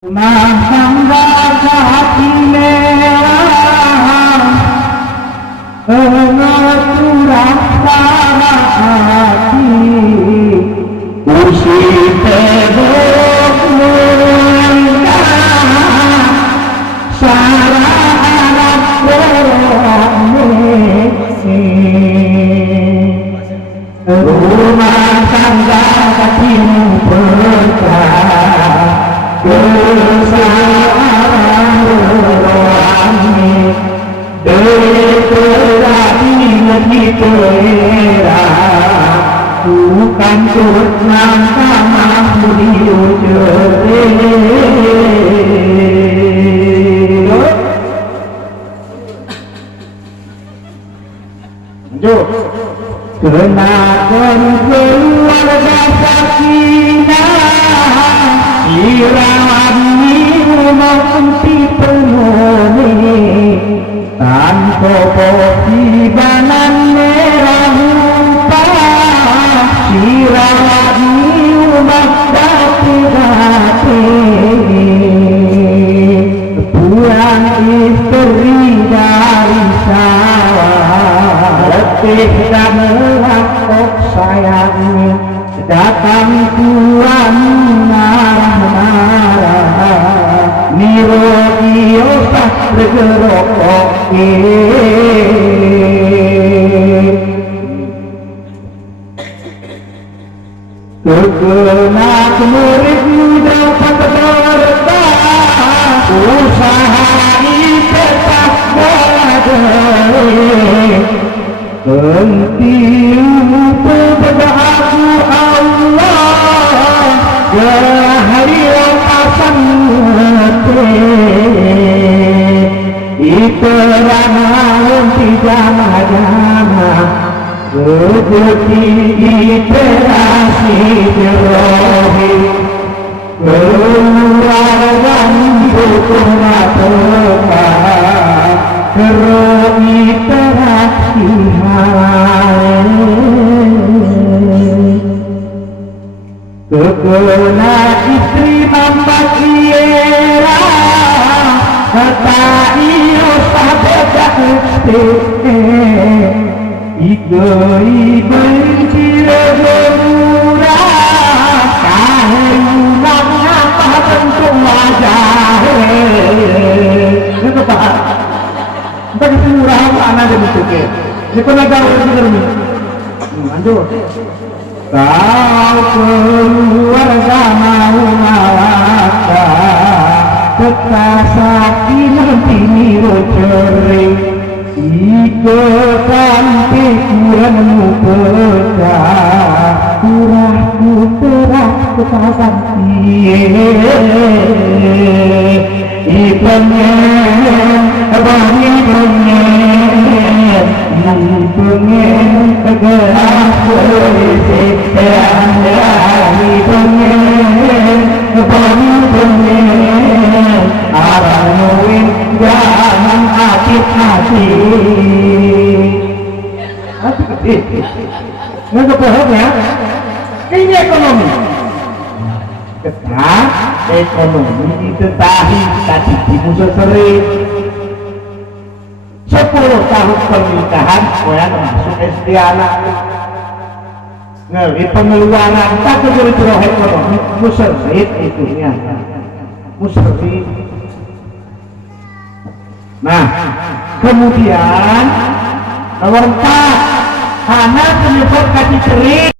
Mahangga hati merah Pengaturah hati Usi tebok mulia Syarat berang mesi Rumah tangga hatimu berkah Bersama rohani Deterani begitu era Bukan kurang sama beliau Lanjut Kenakan keluarga sakinah Irawani mengikuti penuh tanpa posibanan merah lupa Irawani mengikuti pulang istri dari sawah letih dan melakok sayangnya datang Tuhan marah-marah Niro iosah bergerokoki Kekenak murid dapat berkah Usaha tetap belajar Penting berdoa Allah Jahari lepasan Iterang jama-jama Rezeki iterasi jerohi Keluargan bukan apa Kero iterasi halal Kekena istri mampak iera Kata iyo sabeda ukste Ike cire gemurah Kahemang apa bentuk wajah Itu pak Entah kesemurah apa anak dia bentuknya Ini pernah jauh bener nih Lanjut Kau keluarga mau mawaka Tetap sakit nanti niro cering Ike sampai kurangmu pecah Kurangku terang ketasan Ipengen, bani pengen Pengen tegerak berisi Terang pengen, bani pengen Arang nuin jangan hati-hati Hati-hati Nggak kebohong ya Ini ekonomi Ketat ekonomi diketahui tadi di musuh sering 10 tahun pernikahan koyan masuk SD anak ngeri pengeluaran tak kejuru ekonomi musyrik itunya musyrik nah kemudian nomor 4 anak penyebab kaki kering